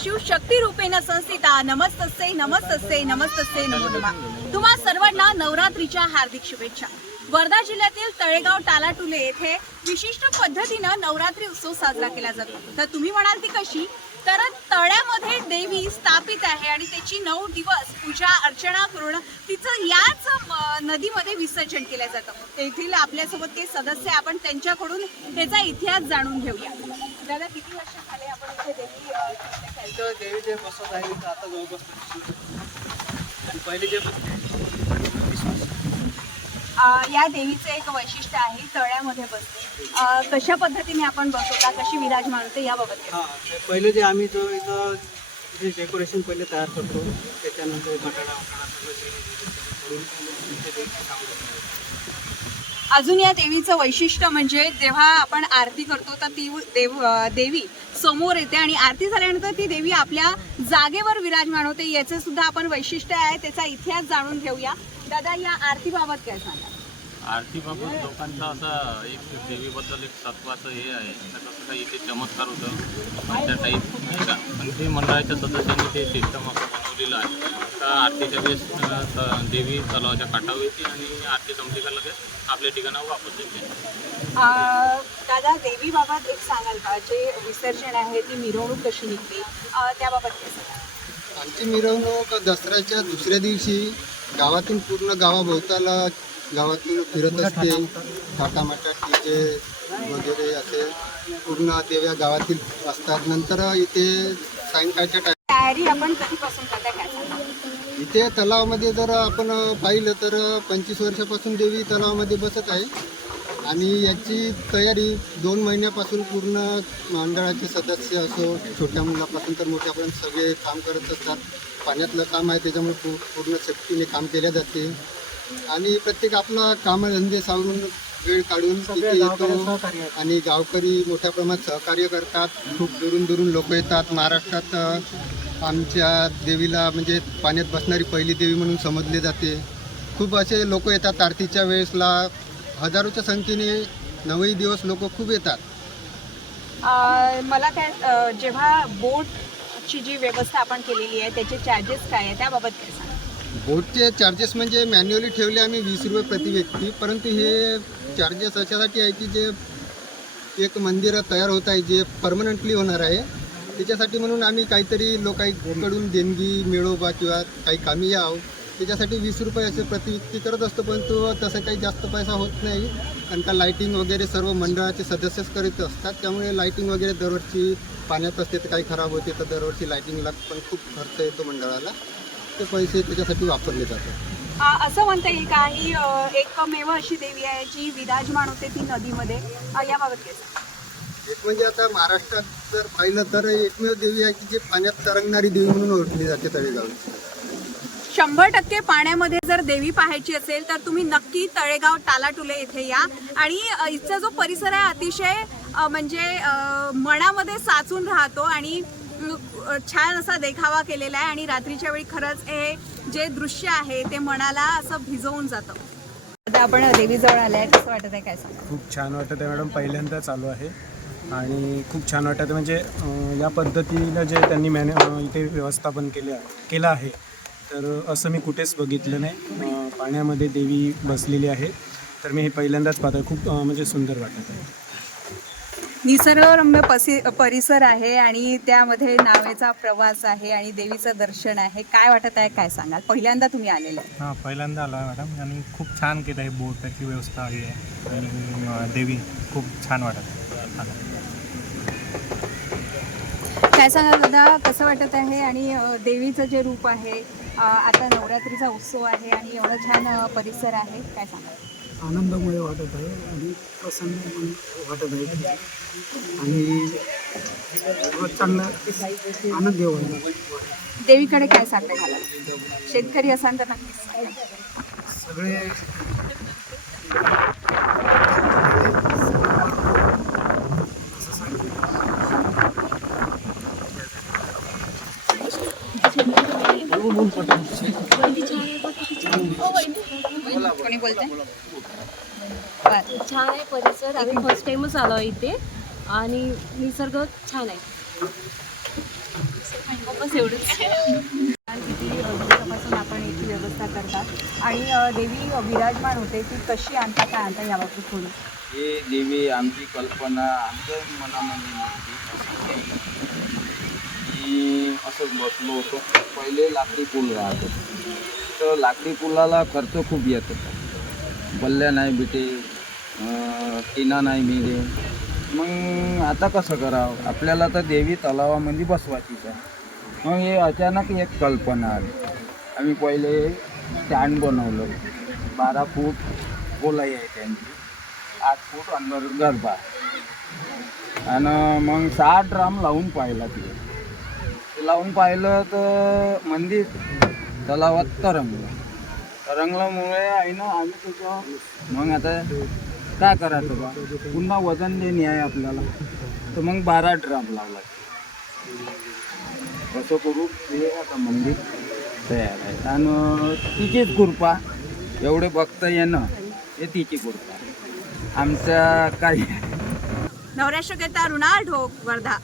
शक्तिरूपेण संस्थिता. नमस्तस्ते नमस्तस्ते नमस्तस्ते नमो नमा. तुम्हा सर्वांना नवरात्रीच्या हार्दिक शुभेच्छा. वर्धा जिल्ह्यातील तळेगाव टालाटुले येथे विशिष्ट पद्धतीनं नवरात्री उत्सव साजरा केला जातो. तर तुम्ही म्हणाल ती कशी? तर तळ्यामध्ये देवी स्थापित आहे आणि त्याची नऊ दिवस पूजा अर्चना करून तिचं याच नदीमध्ये विसर्जन केलं जातं. तेथील आपल्यासोबत ते सदस्य आपण त्यांच्याकडून त्याचा इतिहास जाणून घेऊया. दादा किती वर्ष झाले आपण इथे देवी देवी जे बसत आहे आता जवळपास पहिले जे या देवीचं एक वैशिष्ट्य आहे तळ्यामध्ये बसते कशा पद्धतीने आपण बसवता कशी विराजमान होते याबाबत? हां पहिले जे आम्ही जो इथं जे डेकोरेशन पहिले तयार करतो त्याच्यानंतर बटाटा अजून या देवीचं वैशिष्ट्य म्हणजे जेव्हा आपण आरती करतो तर ती देव देवी समोर येते आणि आरती झाल्यानंतर ती देवी आपल्या जागेवर विराजमान होते. याचे सुद्धा आपण वैशिष्ट्य आहे त्याचा इतिहास जाणून घेऊया. दादा या आरतीबाबत काय सांगा? आरतीबाबत लोकांचा असा एक देवीबद्दल एक तत्वाचं हे आहे. कसं काही इथे चमत्कार होतं. त्या टाईप नाही का? पण ते मंडळाच्या सदस्यांनी ते सिस्टम असं बनवलेलं आहे. तर आरतीच्या वेळेस देवी तलावाच्या काठावर येते आणि आरती संपली का लगेच आपल्या ठिकाणावर वापस येते. दादा देवीबाबत एक सांगाल का? जे विसर्जन आहे ती मिरवणूक कशी निघते? त्याबाबत आमची मिरवणूक दसऱ्याच्या दुसऱ्या दिवशी गावातून पूर्ण गावाभोवताला गावातून फिरत असते थाटामाटा डीजे वगैरे असे पूर्ण देव्या गावातील असतात. नंतर इथे सायंकाळच्या टाइम तयारी आपण कधीपासून करता काय? सांगाल इथे तलावामध्ये जर आपण पाहिलं तर पंचवीस वर्षापासून देवी तलावामध्ये बसत आहे. आणि याची तयारी दोन महिन्यापासून पूर्ण मंडळाचे सदस्य असो छोट्या मुलापासून तर मोठ्यापर्यंत सगळे काम करत असतात. पाण्यातलं काम आहे त्याच्यामुळे पू पूर्ण सेफ्टीने काम केले जाते. आणि प्रत्येक आपला कामधंदे सावरून वेळ काढून तिथे येतो आणि गावकरी मोठ्या प्रमाणात सहकार्य करतात. खूप दुरून दुरून लोक येतात. महाराष्ट्रात आमच्या देवीला म्हणजे पाण्यात बसणारी पहिली देवी म्हणून समजले जाते. खूप असे लोक येतात आरतीच्या वेळेसला. हजारोच्या संख्येने नऊही दिवस लोक खूप येतात. अ, मला काय जेव्हा बोटची जी व्यवस्था आपण केलेली आहे त्याचे चार्जेस काय आहे त्याबाबत काय सांगा बोटचे चार्जेस म्हणजे मॅन्युअली ठेवले आम्ही वीस रुपये प्रति व्यक्ती परंतु हे चार्जेस अशासाठी आहे की जे एक मंदिर तयार होत आहे जे परमनंटली होणार आहे त्याच्यासाठी म्हणून आम्ही काहीतरी लोकांकडून देणगी मिळोबा किंवा काही कामी यावं त्याच्यासाठी वीस रुपये असे प्रति व्यक्ती करत असतो परंतु तसं काही जास्त पैसा होत नाही. कारण का लाईटिंग वगैरे सर्व मंडळाचे सदस्यच करीत असतात. त्यामुळे लाईटिंग वगैरे दरवर्षी पाण्यात असते तर काही खराब होते तर दरवर्षी लाईटिंगला पण खूप खर्च येतो मंडळाला. ते पैसे त्याच्यासाठी वापरले जातात. असं म्हणता येईल का ही एकमेव अशी देवी आहे जी विराजमान होते ती नदीमध्ये? याबाबत एक म्हणजे आता महाराष्ट्रात जर पाहिलं तर एकमेव देवी आहे की जे पाण्यात तरंगणारी देवी म्हणून ओळखली जाते तळेगाव. शंभर टक्के पाण्यामध्ये जर देवी पाहायची असेल तर तुम्ही नक्की तळेगाव टालाटुले इथे या. आणि इथचा जो परिसर आहे अतिशय म्हणजे मनामध्ये साचून राहतो आणि छान असा देखावा केलेला आहे. आणि रात्रीच्या वेळी खरंच हे जे दृश्य आहे ते मनाला असं भिजवून जातं. आता आपण देवीजवळ आलंय कसं वाटत आहे काय सांगा खूप छान वाटत आहे मॅडम. पहिल्यांदा चालू आहे. आणि खूप छान वाटत आहे म्हणजे या पद्धतीनं जे त्यांनी मॅने इथे व्यवस्थापन केले केलं आहे. तर असं मी कुठेच बघितलं नाही. पाण्यामध्ये देवी बसलेली आहे. तर मी हे पहिल्यांदाच पाहत आहे खूप म्हणजे सुंदर वाटत आहे. निसर्गरम्य पसी परिसर आहे आणि त्यामध्ये नावेचा प्रवास आहे आणि देवीचं दर्शन आहे. काय वाटत आहे काय सांगाल? पहिल्यांदा तुम्ही आलेले. आहे. हां पहिल्यांदा आला मॅडम. आणि खूप छान केलं आहे. बोटाची व्यवस्था आहे. आणि देवी खूप छान वाटत आहे. काय सांगाल दादा? कसं वाटत आहे? आणि देवीचं जे रूप आहे आता नवरात्रीचा उत्सव आहे आणि एवढं छान परिसर आहे. काय सांगाल? आनंदमय वाटत आहे आणि प्रसन्न पण वाटत आहे. आणि चांगला आनंद देवीकडे काय साकडे घालाल शेतकरी असाल तर नक्कीच. सगळे कोणी बोलते बरं. छान आहे परिसर. आम्ही फर्स्ट टाइमच आलो आहे इथे. आणि निसर्ग छान आहे. बस एवढंच. किती आपण याची व्यवस्था करतात. आणि देवी विराजमान होते ती कशी आणता काय आणता याबाबत थोडं? ही देवी आमची कल्पना आमच्या मनामध्ये असंच बसलो होतो. पहिले लाकडी पूल राहत. तर लाकडी पुलाला खर्च खूप येत. होता बल्ल्या नाही भेटे टिना नाही मिळे मग आता कसं करावं? आपल्याला तर देवी तलावामध्ये बसवायचीच आहे. मग हे अचानक एक कल्पना आली. आम्ही पहिले स्टँड बनवलं. बारा फूट गोलाई आहे त्यांची. आठ फूट अंदर गरबा. आणि मग सहा ड्राम लावून पाहिला तिथे. ते लावून पाहिलं तर मंदिर तलावात तरंगलं. तरंगल्यामुळे आहे ना आम्ही तुझं मग आता काय करायचं बा? पुन्हा वजन देणे आहे आपल्याला. तर मग बारा ड्राम लावला. कसं करू? ते आता मंदिर तयार आहे. आणि तिचीच कृपा एवढे बघता येणं हे तिची कृपा आमच्या काही नवराष्ट्रकर्ता रुणाल ढोक वर्धा